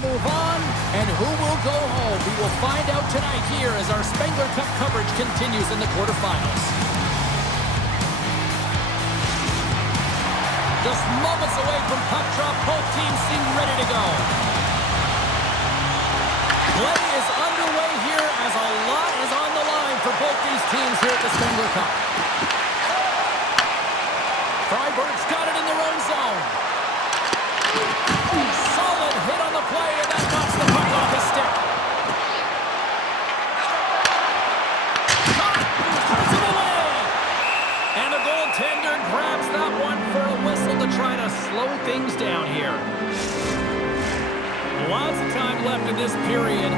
move on, and who will go home? We will find out tonight here as our Spengler Cup coverage continues in the quarterfinals. Just moments away from puck drop, both teams seem ready to go. Play is underway here as a lot is on the line for both these teams here at the Spengler Cup. Freiburg's got it in their own zone. Solid hit on the play, and that knocks the puck off his stick. Puts it away. And the goaltender grabs that one for a whistle to try to slow things down here. Lots of time left in this period.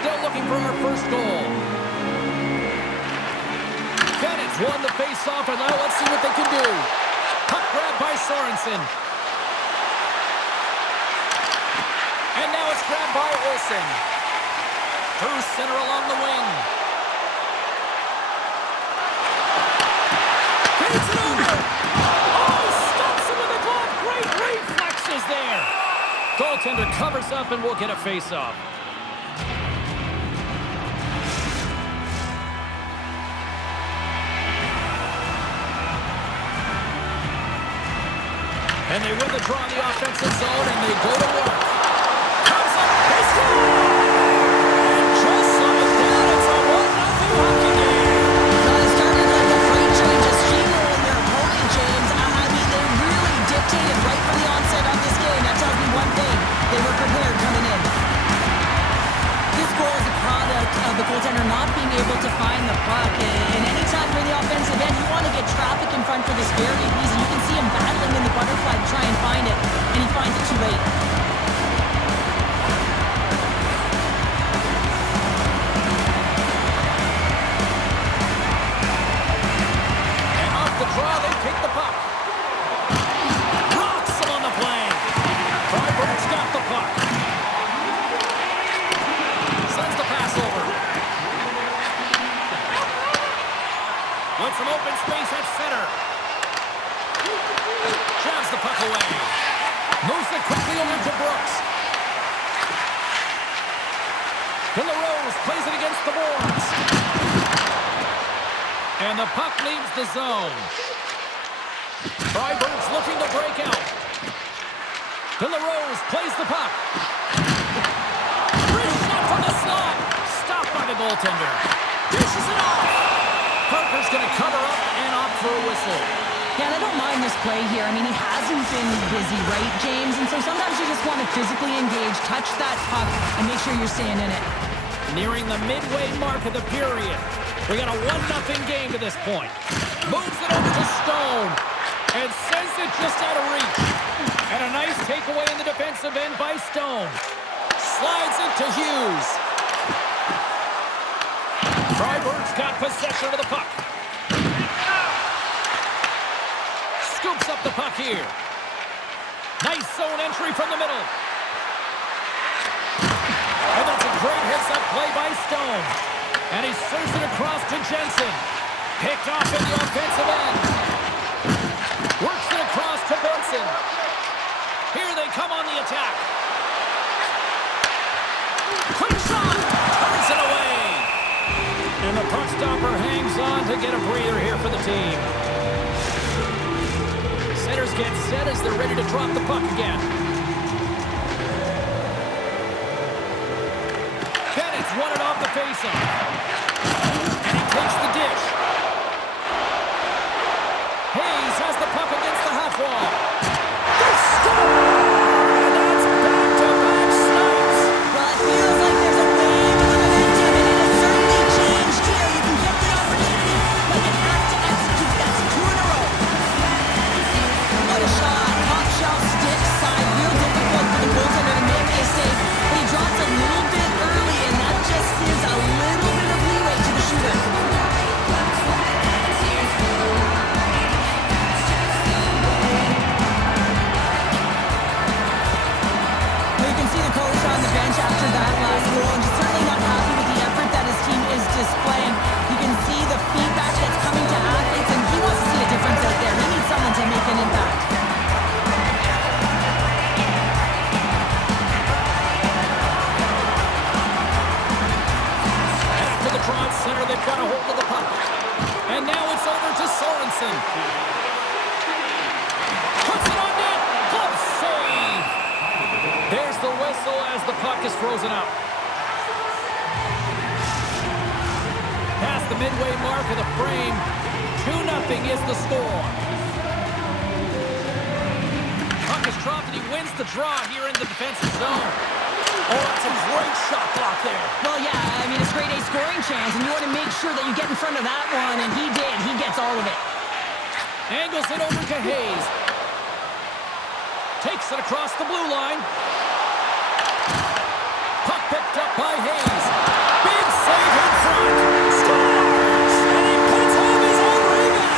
Still looking for our first goal. Bennett's won the face-off, and now let's see what they can do. Puck grab by Sorensen. And now it's grabbed by Olson. Through center along the wing. Feeds it over. Oh, he stops him with a glove. Great reflexes there. Goaltender covers up and we'll get a face-off. And they win the draw in the offensive zone, and they go to work. Comes up, they score! And just slowing down, it's a 1-0 hockey game. It started like a freight train just steamrolling their opponent, James. I mean, they really dictated right from the onset of this game. That tells me one thing. They were prepared coming in. This goal is a product of the goaltender not being able to find the puck. And anytime you're in the offensive end, you want to get traffic in front for this very reason. You can see him battling in the butterfly to try and find it, and he finds it too late. And off the draw, they take the puck. Rocks him on the play. Freiburg's got the puck. Sends the pass over. With some open space at center. Jabs the puck away. Moves it quickly over to Brooks. Villarose plays it against the boards. And the puck leaves the zone. Freiburg's looking to break out. Villarose plays the puck. Wrist shot from the slot. Stopped by the goaltender. Dishes it off. Parker's going to cover up and opt for a whistle. Yeah, and I don't mind this play here. I mean, he hasn't been busy, right, James? And so sometimes you just want to physically engage, touch that puck, and make sure you're staying in it. Nearing the midway mark of the period. We got a 1-0 game to this point. Moves it over to Stone. And sends it just out of reach. And a nice takeaway in the defensive end by Stone. Slides it to Hughes. Freiburg's got possession of the puck. Scoops up the puck here. Nice zone entry from the middle. And that's a great hits-up play by Stone. And he serves it across to Jensen. Picked off in the offensive end. Works it across to Benson. Here they come on the attack. Quick shot. Turns it away. And the puck stopper hangs on to get a breather here for the team. Centers get set as they're ready to drop the puck again. Bennett's won it off the faceoff. And he takes the dish. Hayes has the puck against the half wall. They score! And that's back-to-back snipes. Well, it feels like there's a wave of momentum, and it has certainly changed here. You can get the opportunity, but you have to execute. That's 2 in a row. What a shot. Top shelf stick side. Real difficult for the goaltender to make a save. But he drops a little bit early, and that just is a little Across center, they've got a hold of the puck. And now it's over to Sorensen. Puts it on net. Glove save. There's the whistle as the puck is frozen up. Past the midway mark of the frame, 2-0 is the score. Puck is dropped and he wins the draw here in the defensive zone. Oh, that's a great shot block there. Well, yeah, I mean, it's grade A scoring chance, and you want to make sure that you get in front of that one, and he did. He gets all of it. Angles it over to Hayes. Takes it across the blue line. Puck picked up by Hayes. Big save in front. Scores! And he puts home his own rebound.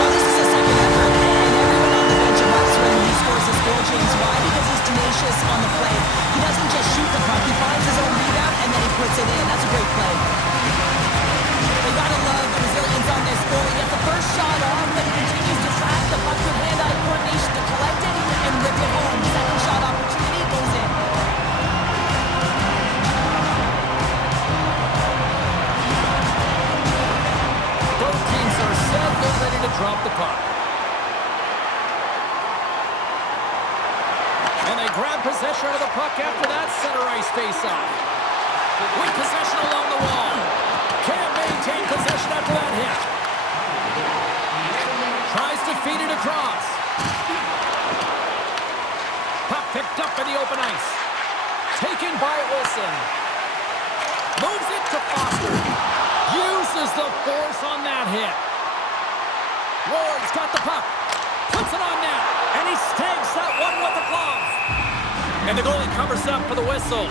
Well, this is a second effort, and everyone on the bench erupts when he scores his goal, James. Why? Because he's tenacious on the play. He doesn't just shoot the puck. He finds his own rebound, and then he puts it in. That's a great play. They gotta love the resilience on this goal. He gets the first shot off, but he continues to track the puck with hand-eye coordination to collect it and rip it home. Second shot opportunity goes in. Both teams are set. They're ready to drop the puck. And they grab possession of the puck after that center ice face-off. With possession along the wall. Can't maintain possession after that hit. Tries to feed it across. Puck picked up in the open ice. Taken by Olson. Moves it to Foster. Uses the force on that hit. Ward's got the puck. Puts it on net. And he stags that one with the glove. And the goalie covers up for the whistle.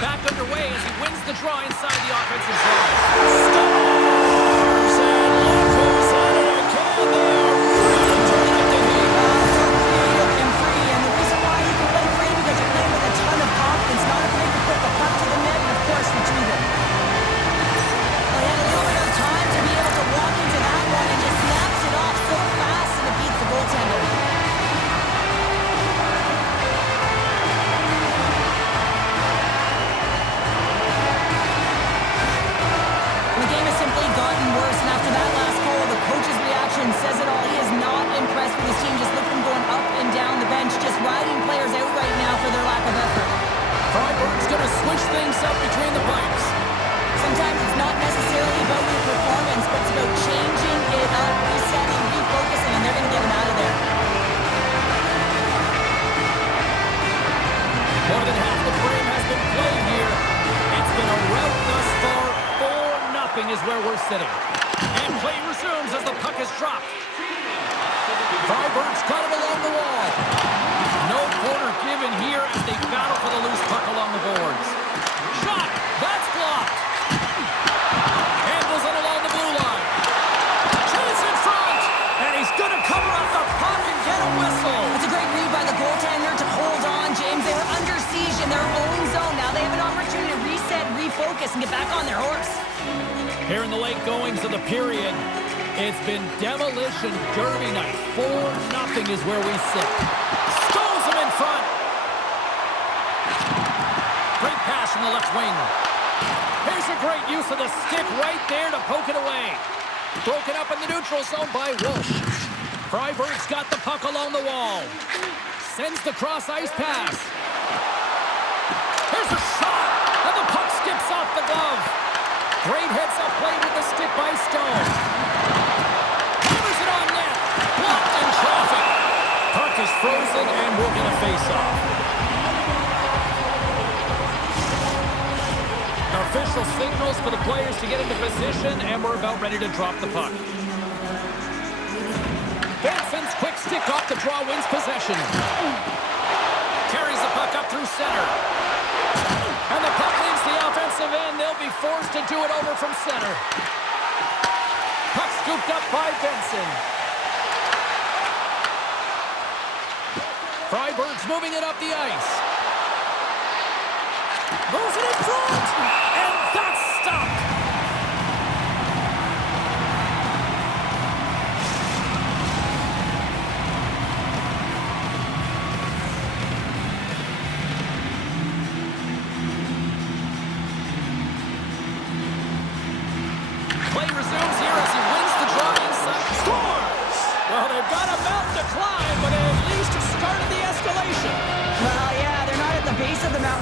Back underway as he wins the draw inside the offensive zone. Scores! And look who's on it again. They are really turning up the heat. Creative and free, and the reason why you can play free because you're playing with a ton of confidence, not afraid to put the puck to the net and, of course, retrieve it. Well, he had a little bit of time to be able to walk into that one and just snaps it off so fast and it beats the goaltender. The game has simply gotten worse, and after that last goal, the coach's reaction says it all. He is not impressed with his team. Just look at them going up and down the bench, just riding players out right now for their lack of effort. Freiburg's going to switch things up between the pipes. Sometimes it's not necessarily about your performance, but it's about changing it up, resetting, refocusing, and they're going to get him out of there. More than half the frame has been played here. It's been a rout thus far. 4-0 is where we're sitting. And play resumes as the puck is dropped. Freiburg's got it along the wall. No corner given here as they battle for the loose puck along the boards. Shot! That's blocked. Handles it along the blue line. Chase in front! And he's going to cover up the puck and get a whistle. That's a great read by the goaltender to hold on, James. They were under siege in their own zone. Now they have an opportunity to reset, refocus, and get back on their horse. Here in the late goings of the period, it's been demolition derby night. 4-0 is where we sit. Stones him in front. Great pass from the left wing. Here's a great use of the stick right there to poke it away. Broken up in the neutral zone by Walsh. Freiburg's got the puck along the wall. Sends the cross-ice pass. Here's a shot, and the puck skips off the glove. Great heads-up play with the stick by Stone. Hammers it on net. Blocked in traffic. Puck is frozen, and we're going to face off. Official signals for the players to get into position, and we're about ready to drop the puck. Benson's quick stick off the draw wins possession. Carries the puck up through center. And the puck leaves the offensive end. They'll be forced to do it over from center. Puck scooped up by Benson. Freiburg's moving it up the ice. Moves it in front. And that's stopped.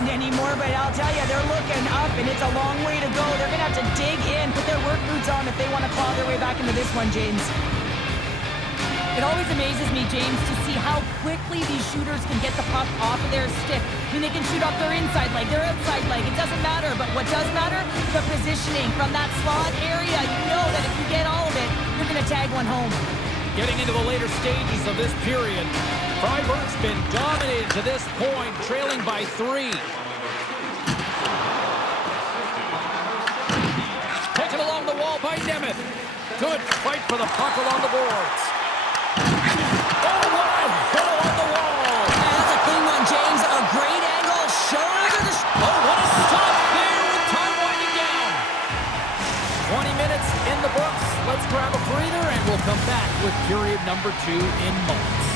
end anymore, but I'll tell you, they're looking up, and it's a long way to go. They're going to have to dig in, put their work boots on if they want to claw their way back into this one, James. It always amazes me, James, to see how quickly these shooters can get the puck off of their stick. I mean, they can shoot off their inside leg, their outside leg. It doesn't matter, but what does matter? The positioning from that slot area. You know that if you get all of it, you're going to tag one home. Getting into the later stages of this period, Freiburg's been dominated to this point, trailing by 3. Taken along the wall by Nemeth. Good fight for the puck along the boards. Oh, what a hit along the wall! And that's a clean one, James. A great angle. Shoulder the... Oh, what a stop there with time winding down. 20 minutes in the books. Let's grab a breather and we'll come back with period number 2 in moments.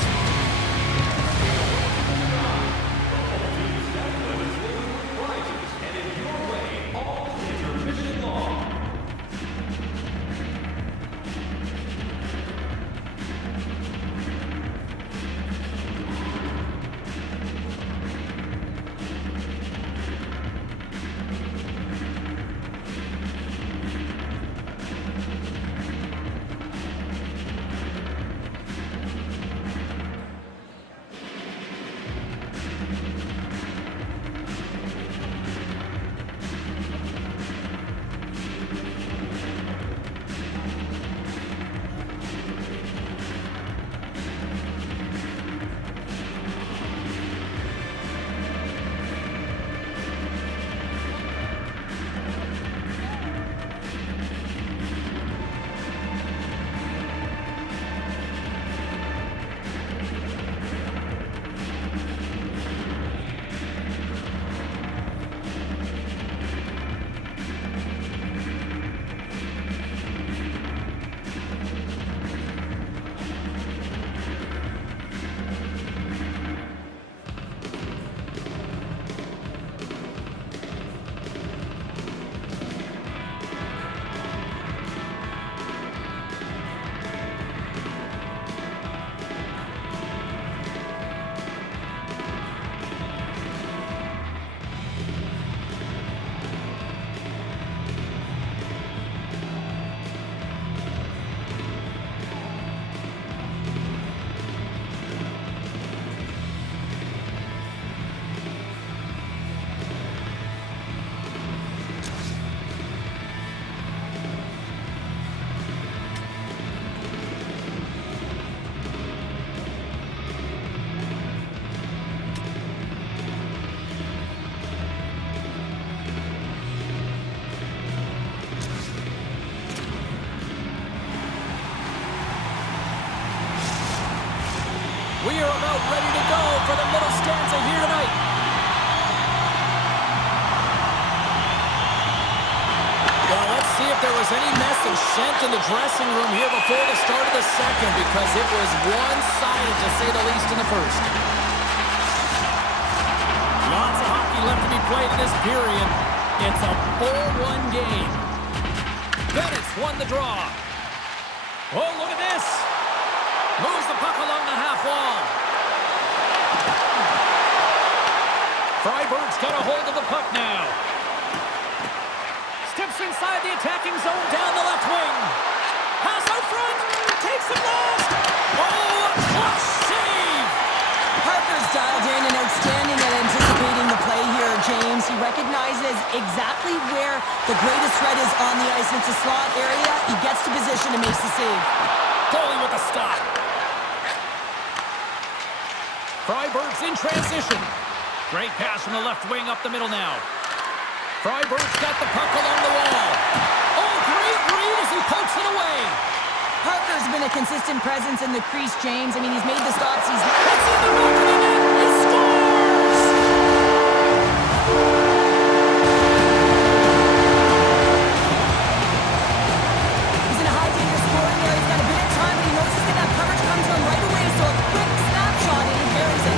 We are about ready to go for the middle stanza here tonight. Well, let's see if there was any message sent in the dressing room here before the start of the second, because it was one-sided, to say the least, in the first. Lots of hockey left to be played in this period. It's a 4-1 game. Bennett's won the draw. Oh, look at this. Moves the puck along the half wall. Freiburg's got a hold of the puck now. Steps inside the attacking zone down the left wing. Pass out front. Takes it last. Oh, a clutch save. Parker's dialed in and outstanding at anticipating the play here, James. He recognizes exactly where the greatest threat is on the ice. It's a slot area. He gets to position and makes the save. Goalie with a stop. Freiburg's in transition. Great pass from the left wing up the middle now. Freiburg's got the puck along the wall. Oh, great read as he pokes it away. Parker's been a consistent presence in the crease, James. I mean, he's made the stops. He's... It's in the back of the net. He scores! He's in a high danger scoring area. He's got a bit of time, but he knows he's going to have coverage come to him right away. So a quick snapshot and he carries it.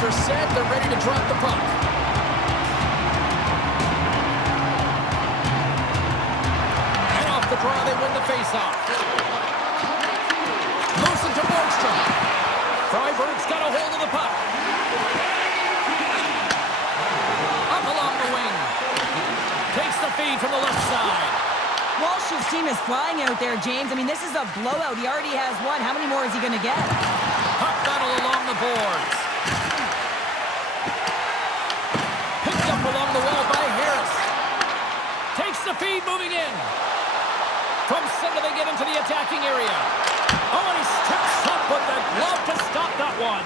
Backs are set. They're ready to drop the puck. And off the draw, they win the faceoff. Olson to Borgstrom. Fribourg's got a hold of the puck. Up along the wing. Takes the feed from the left side. Walsh's team is flying out there, James. I mean, this is a blowout. He already has one. How many more is he going to get? Puck battle along the boards. Picked up along the wall by Harris. Takes the feed, moving in. From center, they get into the attacking area. Oh, and he steps up with the glove to stop that one.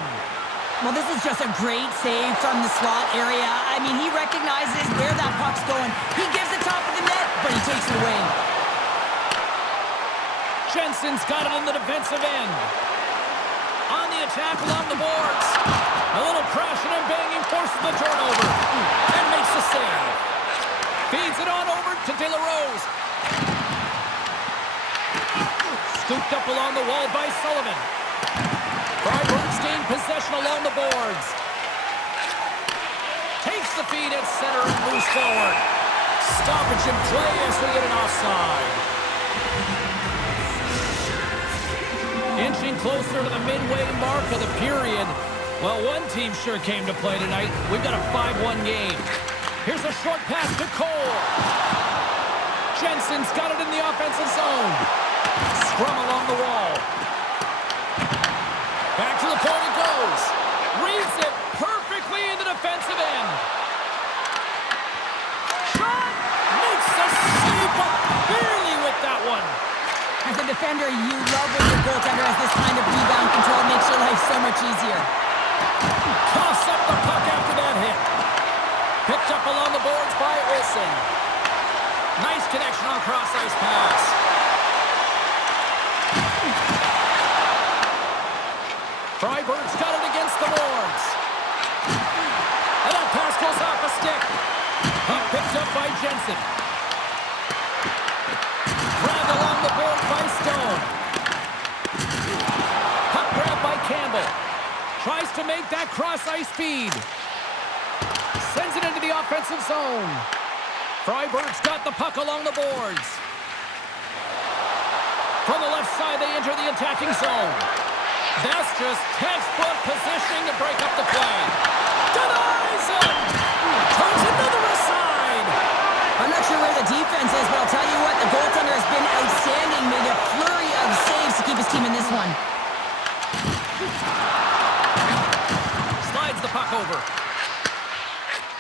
Well, this is just a great save from the slot area. I mean, he recognizes where that puck's going. He gives it top of the net, but he takes it away. Jensen's got it in the defensive end. On the attack along the boards. A little crashing and banging forces the turnover. And makes the save. Feeds it on over to De La Rose. Scooped up along the wall by Sullivan. Fribourg's gained possession along the boards. Takes the feed at center and moves forward. Stoppage in play as we get an offside. Inching closer to the midway mark of the period. Well, one team sure came to play tonight. We've got a 5-1 game. Here's a short pass to Cole. Jensen's got it in the offensive zone. Scrum along the wall. Back to the point it goes. Reads it perfectly in the defensive end. Shot! Makes the save, but barely with that one. As a defender, you love when your goaltender has this kind of rebound control. It makes your life so much easier. Coughs up the puck after that hit. Picked up along the boards by Olson. Nice connection on cross-ice pass. Fribourg's got it against the boards. And that pass goes off a stick. Puck picked up by Jensen. Grabbed along the board by Stone. Puck grab by Campbell. Tries to make that cross-ice feed. Sends it into the offensive zone. Fribourg's got the puck along the boards. From the left side, they enter the attacking zone. That's just textbook positioning to break up the play. Denies him! Turns another aside! I'm not sure where the defense is, but I'll tell you what, the goaltender has been outstanding. Made a flurry of saves to keep his team in this one. Slides the puck over.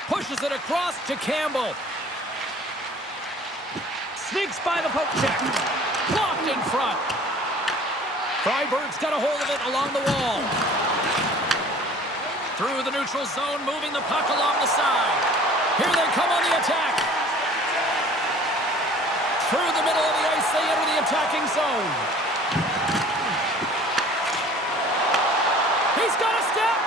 Pushes it across to Campbell. Sneaks by the poke check. Blocked in front. Fribourg's got a hold of it along the wall. Through the neutral zone, moving the puck along the side. Here they come on the attack. Through the middle of the ice, they enter the attacking zone. He's got a step.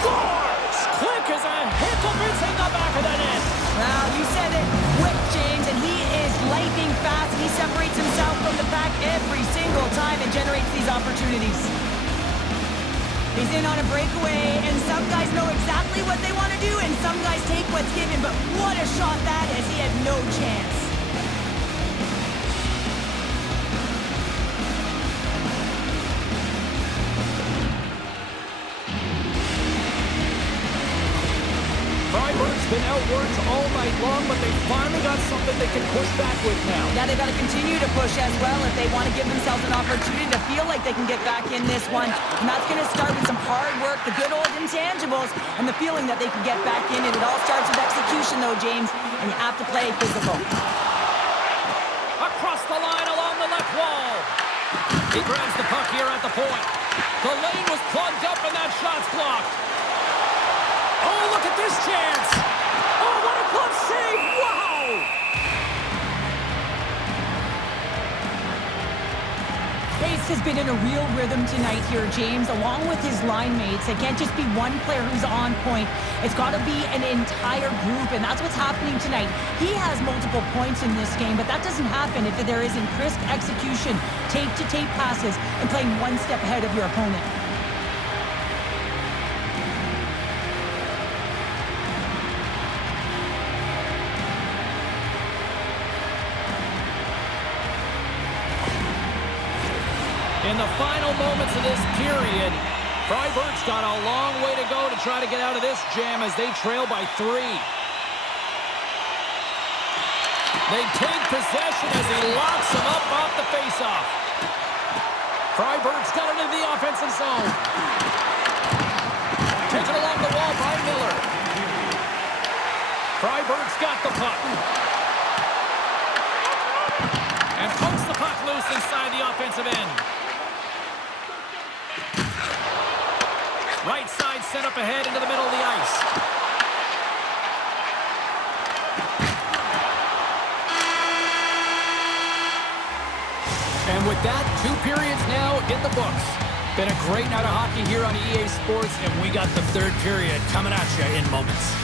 Scores! Quick as a hiccup, it's in the back of the net. Well, you said it. Quick, James, and he is lightning fast. He separates himself from the pack every single time and generates these opportunities. He's in on a breakaway, and some guys know exactly what they want to do, and some guys take what's given, but what a shot that is. He had no chance. Fribourg's been outworked all night long, but they finally got something they can push back with now. Yeah, they've got to continue to push as well if they want to give themselves an opportunity to feel like they can get back in this one. And that's going to start with some hard work, the good old intangibles, and the feeling that they can get back in. And it all starts with execution, though, James, and you have to play physical. Across the line along the left wall. He grabs the puck here at the point. The lane was plugged up, and that shot's blocked. Oh, look at this chance. Oh, what a glove save. Wow. Pace has been in a real rhythm tonight here, James, along with his line mates. It can't just be one player who's on point. It's got to be an entire group, and that's what's happening tonight. He has multiple points in this game, but that doesn't happen if there isn't crisp execution, tape-to-tape passes, and playing one step ahead of your opponent. In the final moments of this period, Freiburg's got a long way to go to try to get out of this jam as they trail by 3. They take possession as he locks them up off the faceoff. Freiburg's got it into the offensive zone. Taken along the wall by Miller. Freiburg's got the puck. And pokes the puck loose inside the offensive end. Right side set up ahead into the middle of the ice. And with that, 2 periods now in the books. Been a great night of hockey here on EA Sports, and we got the 3rd period coming at you in moments.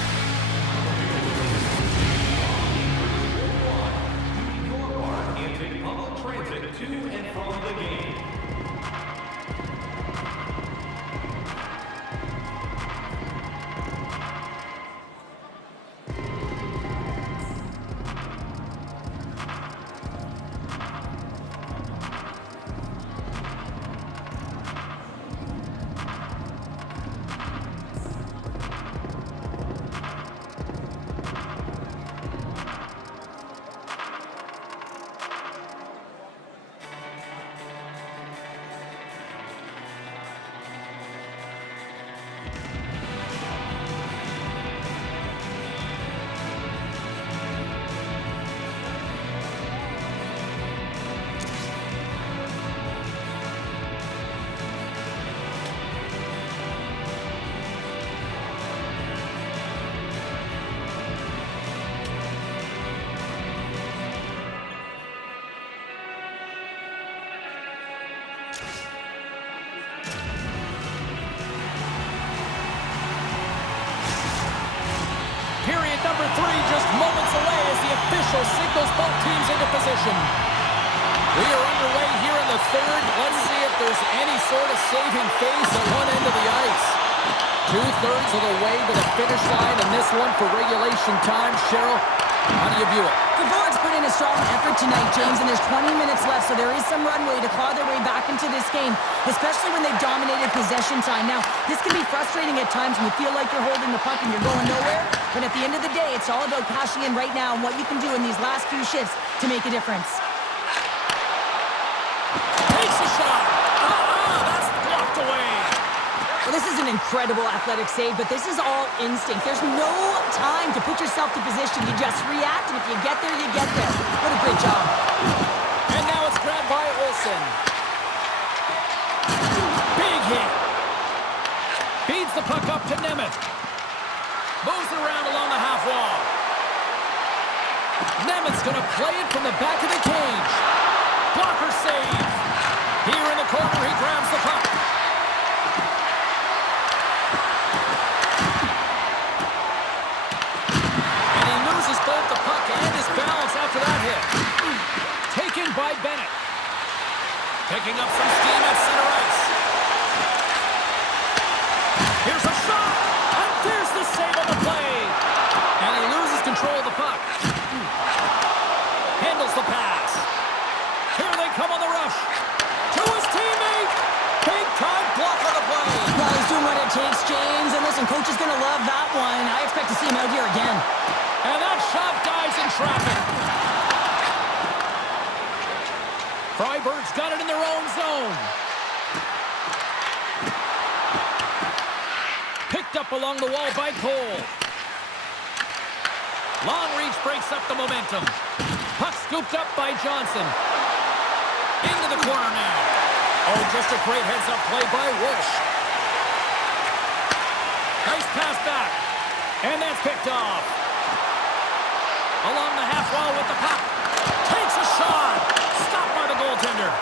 Number 3 just moments away as the official signals both teams into position. We are underway here in the 3rd. Let's see if there's any sort of saving face at one end of the ice. 2/3 of the way to the finish line, and this one for regulation time. Cheryl, how do you view it? The Borgs put in a strong effort tonight, James, and there's 20 minutes left, so there is some runway to claw their way back into this game, especially when they've dominated possession time. Now, this can be frustrating at times when you feel like you're holding the puck and you're going nowhere, but at the end of the day, it's all about cashing in right now and what you can do in these last few shifts to make a difference. Takes a shot. That's blocked away. Well, this is an incredible athletic save, but this is all instinct. There's no time to put yourself to position. You just react, and if you get there, you get there. What a great job. And now it's grabbed by Olson. Big hit. Feeds the puck up to Nemeth. Moves around along the half wall. Nemeth's going to play it from the back of the cage. Blocker save. Here in the corner, he grabs the puck. And he loses both the puck and his balance after that hit. Taken by Bennett. Picking up some steam at center ice. Here's a shot. And there's the save on the play. And he loses control of the puck. Handles the pass. Here they come on the rush. To his teammate. Big time block on the play. Well, he's doing what it takes, James. And listen, coach is going to love that one. I expect to see him out here again. And that shot dies in traffic. Freiburg's got it in their own zone. Picked up along the wall by Cole. Long reach breaks up the momentum. Puck scooped up by Johnson. Into the corner now. Oh, just a great heads-up play by Walsh. Nice pass back. And that's picked off. Along the half wall with the puck. Takes a shot. Stopped by the goaltender.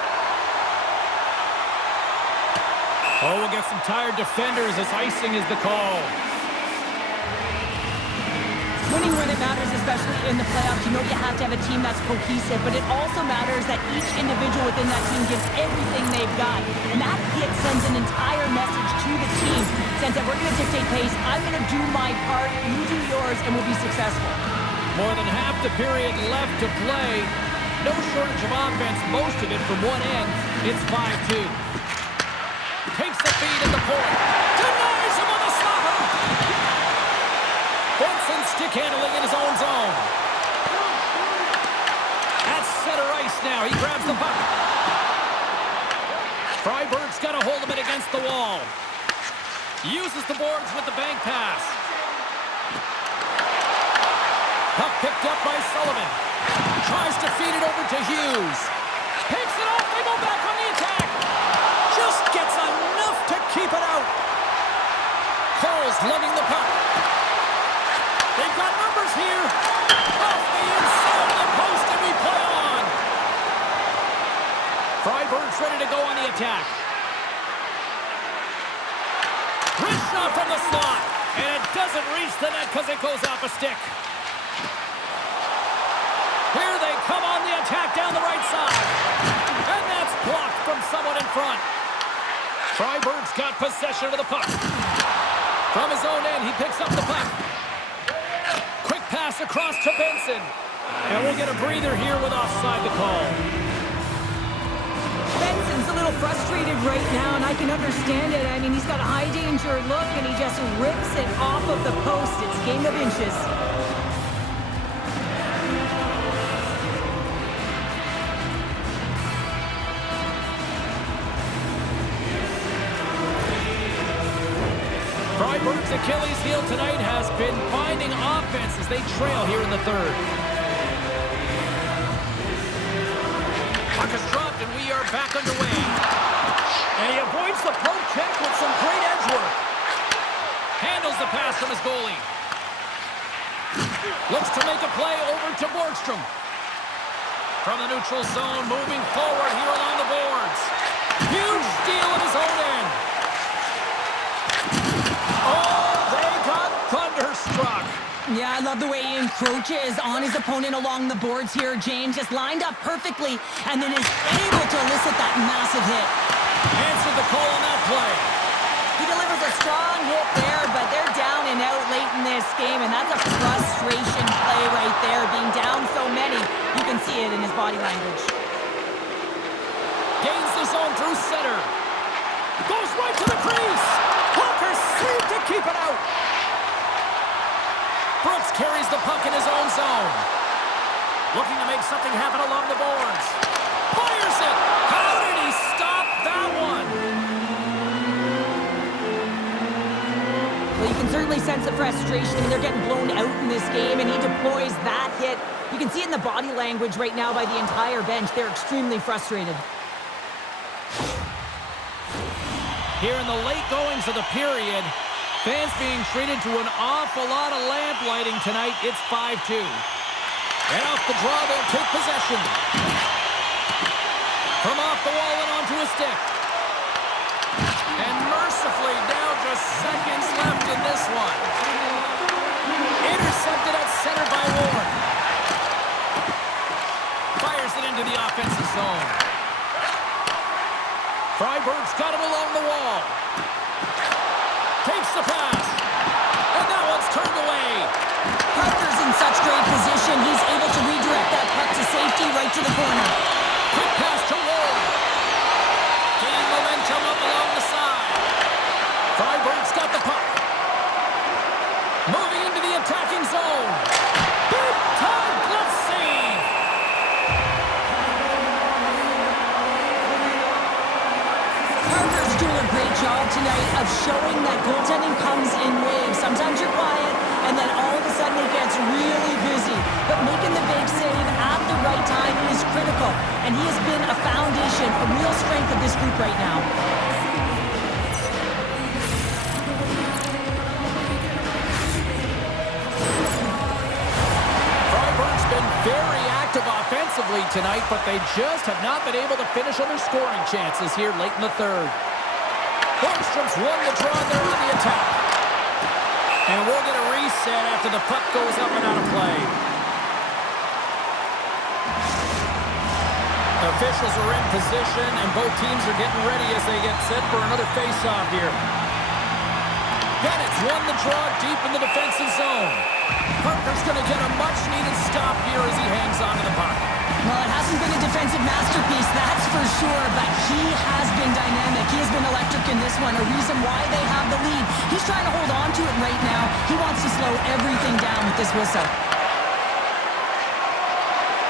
Oh, we'll get some tired defenders as icing is the call. Winning when it matters, especially in the playoffs, you know you have to have a team that's cohesive, but it also matters that each individual within that team gives everything they've got. And that hit sends an entire message to the team. Sense that we're going to dictate pace, I'm going to do my part, you do yours, and we'll be successful. More than half the period left to play. No shortage of offense, most of it from one end. It's 5-2. Takes the feed at the point. Denies him on the slapper. Benson stick handling in his own zone. At center ice now. He grabs the puck. Freiburg's got a hold of it against the wall. Uses the boards with the bank pass. Puck picked up by Sullivan. Tries to feed it over to Hughes. Picks it off. They go back on the attack. Just gets enough to keep it out. Cole's lugging the puck. They've got numbers here. Off the inside of the post, and we play on. Freiburg's ready to go on the attack. Wrist shot from the slot. And it doesn't reach the net because it goes off a stick. Here they come on the attack down the right side. And that's blocked from someone in front. Freiburg's got possession of the puck. From his own end, he picks up the puck. Quick pass across to Benson. And we'll get a breather here with offside the call. Benson's a little frustrated right now, and I can understand it. I mean, he's got a high danger look, and he just rips it off of the post. It's a game of inches. Freiburg's Achilles heel tonight has been finding offense as they trail here in the third. Puck is dropped and we are back underway. And he avoids the poke check with some great edge work. Handles the pass from his goalie. Looks to make a play over to Borgstrom. From the neutral zone, moving forward here along the boards. Huge steal at his own end. Oh, they got thunderstruck. Yeah, I love the way he encroaches on his opponent along the boards here. James just lined up perfectly and then is able to elicit that massive hit. Answered the call on that play. He delivers a strong hit there, but they're down and out late in this game, and that's a frustration play right there. Being down so many, you can see it in his body language. Gains the zone through center. Goes right to the crease. Walker saved to keep it out. Brooks carries the puck in his own zone. Looking to make something happen along the boards. Fires it. How did he stop that one? Well, you can certainly sense the frustration. I mean, they're getting blown out in this game, and he deploys that hit. You can see it in the body language right now by the entire bench. They're extremely frustrated. Here in the late goings of the period, fans being treated to an awful lot of lamp lighting tonight. It's 5-2. And off the draw, they'll take possession. From off the wall and onto a stick. And mercifully, now just seconds left in this one. Intercepted at center by Ward. Fires it into the offensive zone. Freiburg's got it along the wall. Takes the pass. And that one's turned away. Parker's in such great position. He's able to redirect that puck to safety right to the corner. Quick pass to Ward. Gaining momentum up along the side. Freiburg's got the puck. Moving into the attacking zone. Big time glove save. Parker's doing a great job tonight of showing that goaltending comes in waves. Sometimes you're quiet, and then all of a sudden it gets really busy. But making the big save at the right time is critical, and he has been a foundation, a real strength of this group right now. Freiburg's been very active offensively tonight, but they just have not been able to finish on their scoring chances here late in the third. Borgstrom's won the draw there on the attack. And we'll get a reset after the puck goes up and out of play. Officials are in position, and both teams are getting ready as they get set for another face-off here. Bennett's won the draw deep in the defensive zone. Parker's going to get a much-needed stop here as he hangs on to the puck. Well, it hasn't been a defensive masterpiece, that's for sure, but he has been dynamic. He has been electric in this one, a reason why they have the lead. He's trying to hold on to it right now. He wants to slow everything down with this whistle.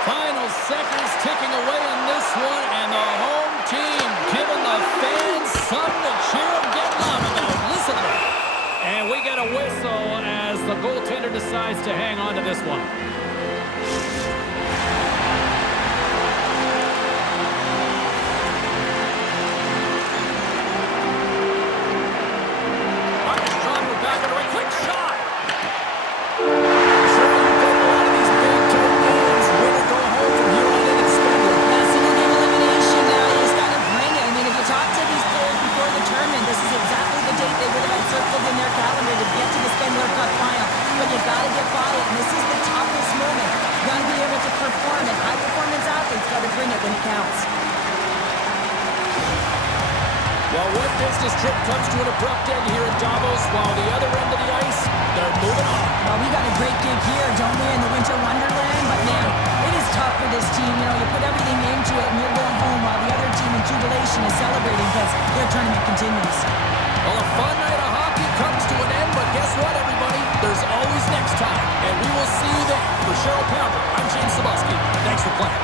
Final seconds ticking away on this one, and the home team giving the fans something to cheer them, get loud about. Listen to that. And we get a whistle as the goaltender decides to hang on to this one. Borgstrom, we're back on the right. Quick shot. Sure, you get a lot of these big tough games. Win or go home from here on in at Spengler. Yeah, single game elimination now. You just got to bring it. I mean, if you talk to these players before the tournament, this is exactly the date they would have had circled in their calendar to get to the Spengler Cup final. But you got to get by it, and this is the toughest moment. You got to be able to perform, and high-performance athletes got to bring it when it counts. Well, one business trip comes to an abrupt end here in Davos, while the other end of the ice, they're moving on. Well, we got a great gig here, don't we, in the Winter Wonderland? But, man, it is tough for this team. You know, you put everything into it, and you're going home while the other team in jubilation is celebrating because their tournament continues. Well, a fun night of hockey comes to an end, but guess what, everybody? There's always next time, and we will see you then. For Cheryl Pounder, I'm James Sabuski. Thanks for playing.